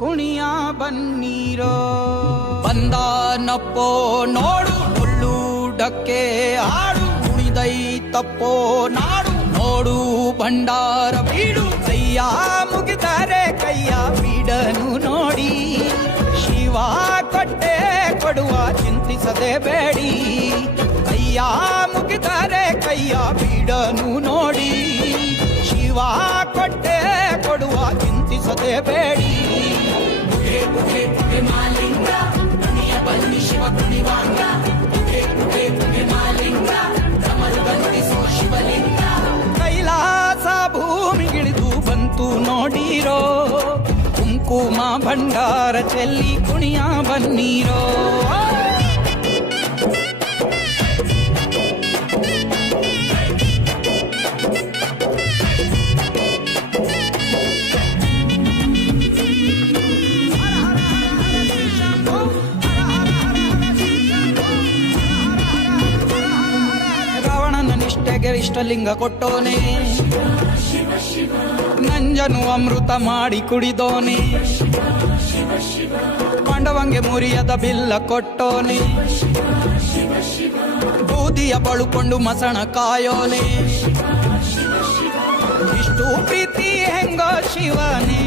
ಕುಣಿಯ ಬನ್ನೀರೋ ಬಂದಾನಪ್ಪೋ ನೋಡು ಮುಳ್ಳುಡಕ್ಕೆ ಆಡು ಕುಣಿದೈತಪ್ಪೋ ನಾಡು ನೋಡು ಭಂಡಾರ ಬೀಡು ಕೈಯ ಮುಗಿದರೆ ಕೈಯ ಬೀಡನು ನೋಡಿ ಶಿವ ಕೊಟ್ಟೆ ಕೊಡುವ ಚಿಂತಿಸದೆ ಬೇಡಿ ಕೈಯ ಮುಗಿದರೆ ಕೈಯ ಬೀಡನು ನೋಡಿ ಶಿವ ಕೊಟ್ಟೆ ಕೊಡುವ ಚಿಂತಿಸದೆ ಬೇಡಿ ಮಾಲಿಂಗ ಕುಣಿಯ ಬನ್ನಿ ಶಿವ ಕುಣಿವಾಂಗ ಮಾಲಿಂಗ ಬಂದಿಸೋ ಶಿವಲಿಂಗ ಕೈಲಾಸ ಭೂಮಿಗಿಳಿದು ಬಂತು ನೋಡಿರೋ ಕುಂಕುಮ ಭಂಡಾರ ಚೆಲ್ಲಿ ಕುಣಿಯ ಬನ್ನೀರೋ ನಿಷ್ಠೆಗೆ ಇಷ್ಟಲಿಂಗ ಕೊಟ್ಟೋನೆ ನಂಜನು ಅಮೃತ ಮಾಡಿ ಕುಡಿದೋನೆ ಪಾಂಡವಂಗೆ ಮುರಿಯದ ಬಿಲ್ಲ ಕೊಟ್ಟೋನೆ ಬೂದಿಯ ಬಳುಕೊಂಡು ಮಸಣ ಕಾಯೋನೆ ಇಷ್ಟು ಪ್ರೀತಿ ಹೆಂಗೋ ಶಿವನೇ